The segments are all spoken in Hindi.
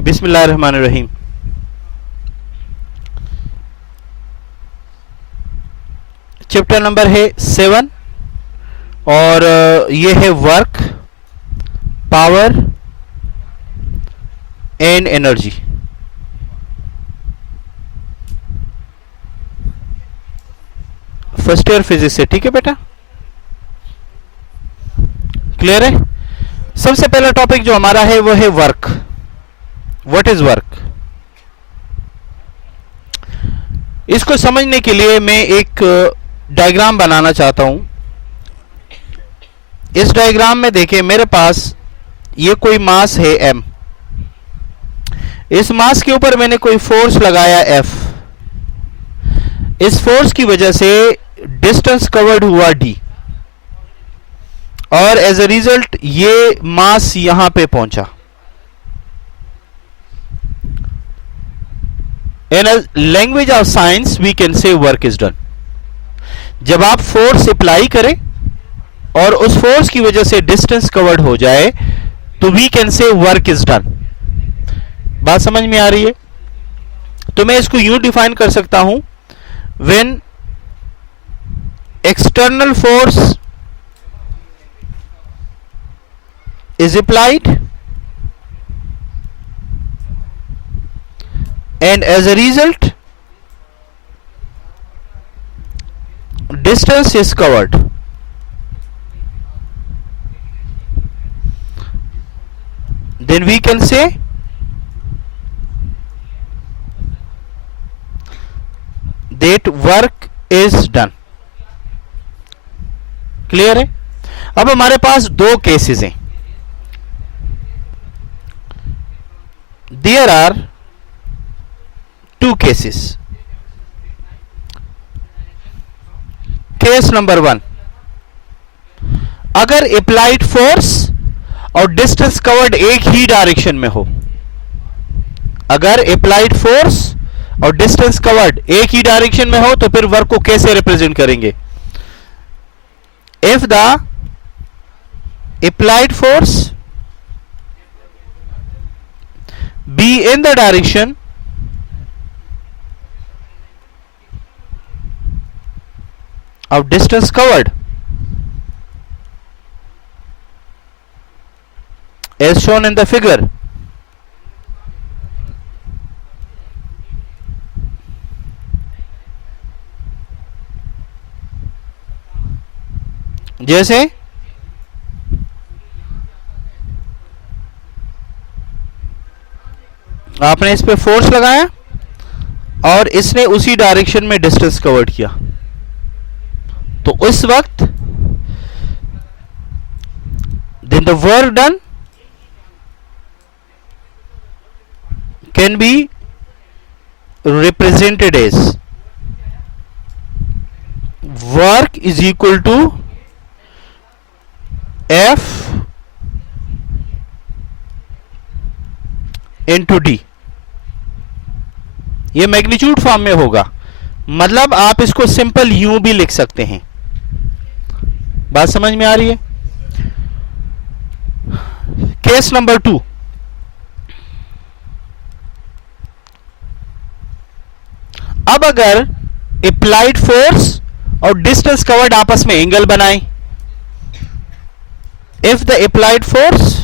बिस्मिल्लाहिर्रहमानिर्रहीम। चैप्टर नंबर है 7 और ये है work, power and energy. First year physics से, ठीक है बेटा, क्लियर है। सबसे पहला टॉपिक जो हमारा है वो है वर्क। What is work? इसको समझने के लिए मैं एक डायग्राम बनाना चाहता हूं। इस डायग्राम में देखिए, मेरे पास ये कोई मास है m। इस मास के ऊपर मैंने कोई फोर्स लगाया F। इस फोर्स की वजह से डिस्टेंस कवर्ड हुआ d और एज अ रिजल्ट ये मास यहां पे पहुंचा। In language of science we can say work is done. जब आप फोर्स अप्लाई करें और उस फोर्स की वजह से डिस्टेंस कवर्ड हो जाए तो we can say work is done. बात समझ में आ रही है? तो मैं इसको यूं डिफाइन कर सकता हूं, when external force is applied and as a result distance is covered, then we can say that work is done। Clear है? अब हमारे पास दो केसेस हैं। There are two cases. Case number 1, अगर अप्लाइड फोर्स और डिस्टेंस कवर्ड एक ही डायरेक्शन में हो। अगर अप्लाइड फोर्स और डिस्टेंस कवर्ड एक ही डायरेक्शन में हो तो फिर वर्क को कैसे रिप्रेजेंट करेंगे? If the applied force be in the direction of distance covered as shown in the figure, जैसे आपने इस पे फोर्स लगाया और इसने उसी डायरेक्शन में डिस्टेंस कवर्ड किया, तो उस वक्त then the work done can be represented as work is equal to F into D. ये मैग्नीट्यूड फॉर्म में होगा, मतलब आप इसको सिंपल यूं भी लिख सकते हैं। बात समझ में आ रही है? केस नंबर 2, अब अगर अप्लाइड फोर्स और डिस्टेंस कवर्ड आपस में एंगल बनाएं। If the applied force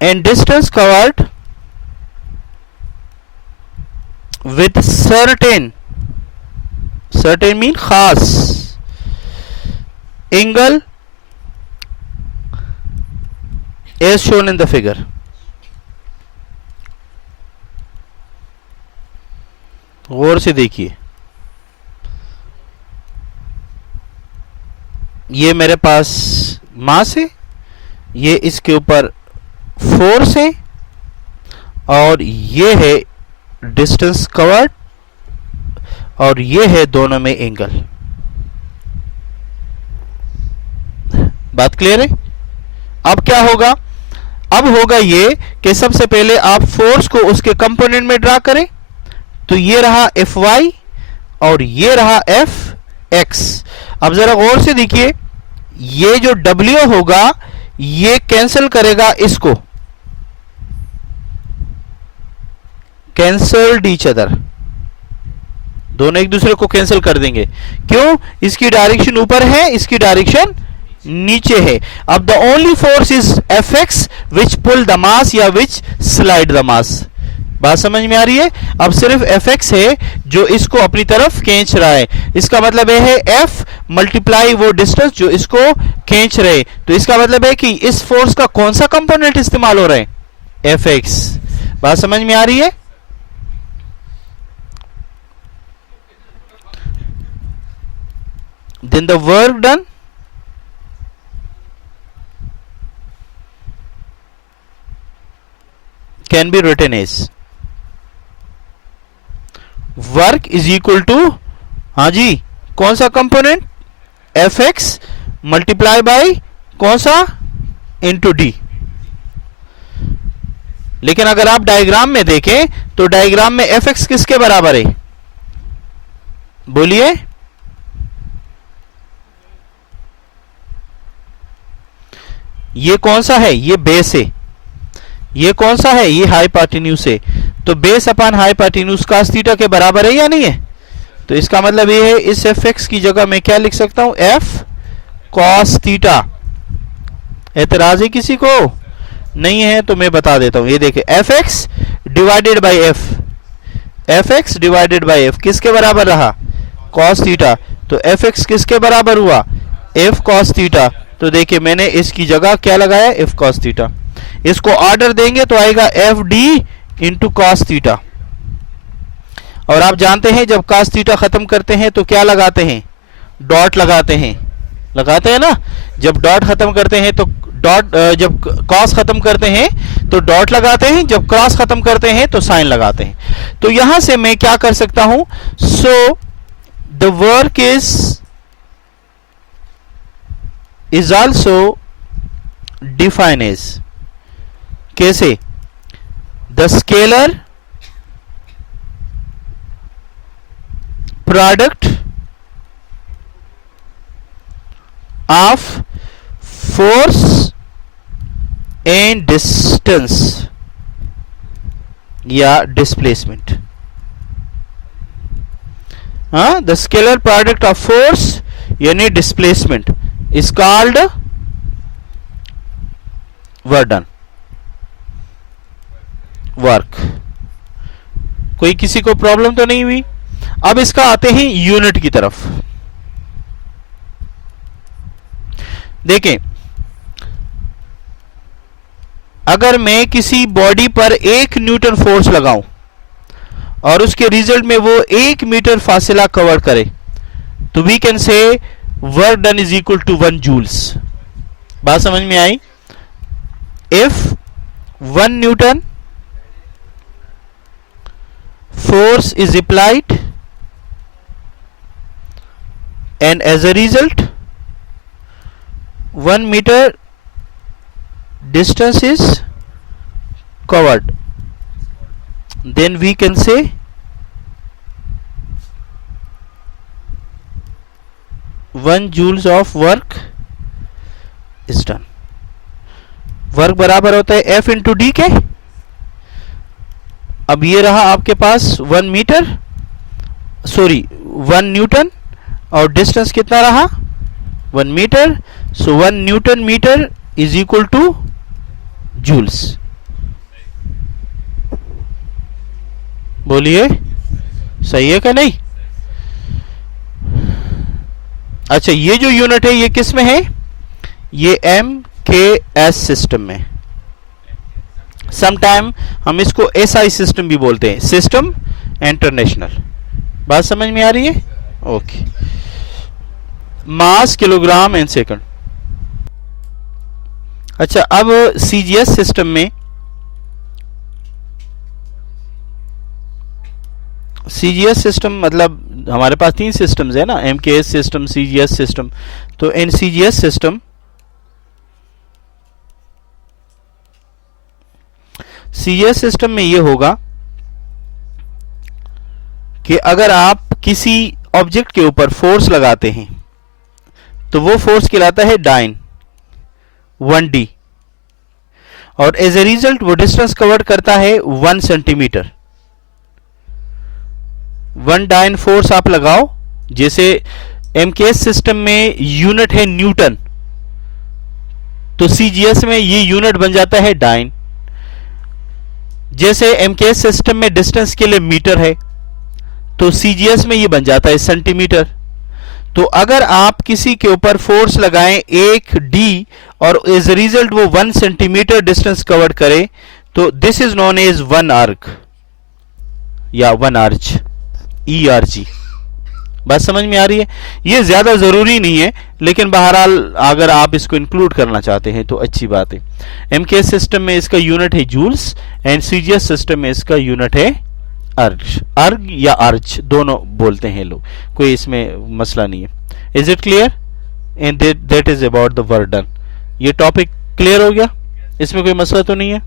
and distance covered with certain mean खास angle as shown in the figure। गौर से देखिए, ये मेरे पास मास है, ये इसके ऊपर फोर्स है और ये है डिस्टेंस कवर्ड और ये है दोनों में एंगल। बात क्लियर है? अब क्या होगा? अब होगा ये कि सबसे पहले आप फोर्स को उसके कंपोनेंट में ड्रा करें, तो ये रहा Fy और ये रहा Fx। अब जरा गौर से देखिए, ये जो W होगा ये कैंसिल करेगा इसको, कैंसल्ड ईच अदर, दोनों एक दूसरे को कैंसिल कर देंगे। क्यों? इसकी डायरेक्शन ऊपर है, इसकी डायरेक्शन नीचे है। अब the only force is Fx which pull the mass या विच स्लाइड द मास। बात समझ में आ रही है? अब सिर्फ Fx है जो इसको अपनी तरफ खींच रहा है। इसका मतलब यह है F मल्टीप्लाई वो डिस्टेंस जो इसको खींच रहे। तो इसका मतलब है कि इस फोर्स का कौन सा कंपोनेंट इस्तेमाल हो रहा है? Fx। बात समझ में आ रही है? Then the work done can be written as work is equal to, हाँ जी, कौन सा कंपोनेंट? Fx मल्टीप्लाई बाय कौन सा? Into D. लेकिन अगर आप डायग्राम में देखें तो डायग्राम में Fx किसके बराबर है? बोलिए। ये कौन सा है? ये बेस है। ये कौन सा है? ये हाइपोटेन्यूज है। तो base upon hypotenuse cos theta के बराबर है या नहीं है? तो इसका मतलब ये है इस Fx की जगह मैं क्या लिख सकता हूं? F cos theta. एतराज है किसी को? नहीं है तो मैं बता देता हूं। ये देखिए Fx divided by F, Fx divided by F किसके बराबर रहा? cos theta. तो Fx किसके बराबर हुआ? F cos theta. तो देखिए मैंने इसकी जगह क्या लगाया? F cos theta. इसको ऑर्डर देंगे तो आएगा F D into cos theta. और आप जानते हैं जब cos थीटा खत्म करते हैं तो क्या लगाते हैं? डॉट लगाते हैं। लगाते हैं ना? जब डॉट खत्म करते हैं तो डॉट, जब cos खत्म करते हैं तो डॉट लगाते हैं, जब क्रॉस खत्म करते हैं तो साइन लगाते हैं। तो यहां से मैं क्या कर सकता हूं? So the work is also define as, कैसे? The scalar product of force and distance या डिस्प्लेसमेंट। हाँ, the scalar product of force यानी displacement is called work done, work. कोई किसी को प्रॉब्लम तो नहीं हुई? अब इसका आते हैं यूनिट की तरफ। देखें, अगर मैं किसी बॉडी पर 1 न्यूटन फोर्स लगाऊं और उसके रिजल्ट में वो 1 मीटर फासला कवर करे तो we can say work done is equal to 1 joules. बात समझ में आई? If 1 newton force is applied and as a result 1 meter distance is covered, then we can say one joules of work is done। Work बराबर होता है F इंटू डी के। अब ये रहा आपके पास 1 मीटर, सॉरी 1 न्यूटन, और डिस्टेंस कितना रहा? 1 meter. So 1 newton meter is equal to joules. बोलिए, सही है क्या नहीं? अच्छा, ये जो यूनिट है ये किस में है? ये MKS सिस्टम में। समटाइम हम इसको SI सिस्टम भी बोलते हैं, सिस्टम इंटरनेशनल। बात समझ में आ रही है? Okay. Mass kilogram and second. अच्छा, अब CGS सिस्टम में, CGS सिस्टम मतलब हमारे पास 3 सिस्टम्स है ना, MKS सिस्टम, CGS सिस्टम। तो इन CGS सिस्टम, CGS सिस्टम में ये होगा कि अगर आप किसी ऑब्जेक्ट के ऊपर फोर्स लगाते हैं तो वो फोर्स कहलाता है डाइन 1d, और एज ए रिजल्ट वो डिस्टेंस कवर करता है 1 सेंटीमीटर। 1 डाइन फोर्स आप लगाओ, जैसे एमकेएस सिस्टम में यूनिट है न्यूटन, तो सीजीएस में ये यूनिट बन जाता है डाइन। जैसे एमकेएस सिस्टम में डिस्टेंस के लिए मीटर है, तो सीजीएस में ये बन जाता है सेंटीमीटर। तो अगर आप किसी के ऊपर फोर्स लगाएं 1d और एज ए रिजल्ट वो 1 सेंटीमीटर डिस्टेंस कवर करे, तो this is known as 1 arc या 1 आर्च, ERG। बात समझ में आ रही है? ये ज्यादा जरूरी नहीं है, लेकिन बहरहाल अगर आप इसको इंक्लूड करना चाहते हैं तो अच्छी बात है। एमकेएस सिस्टम में इसका यूनिट है जूल्स एंड सीजीएस सिस्टम में इसका यूनिट है अर्ज। अर्ग या अर्ज दोनों बोलते हैं लोग, कोई इसमें मसला नहीं है। Is it clear? And that is about the work done. ये टॉपिक क्लियर हो गया? इसमें कोई मसला तो नहीं है?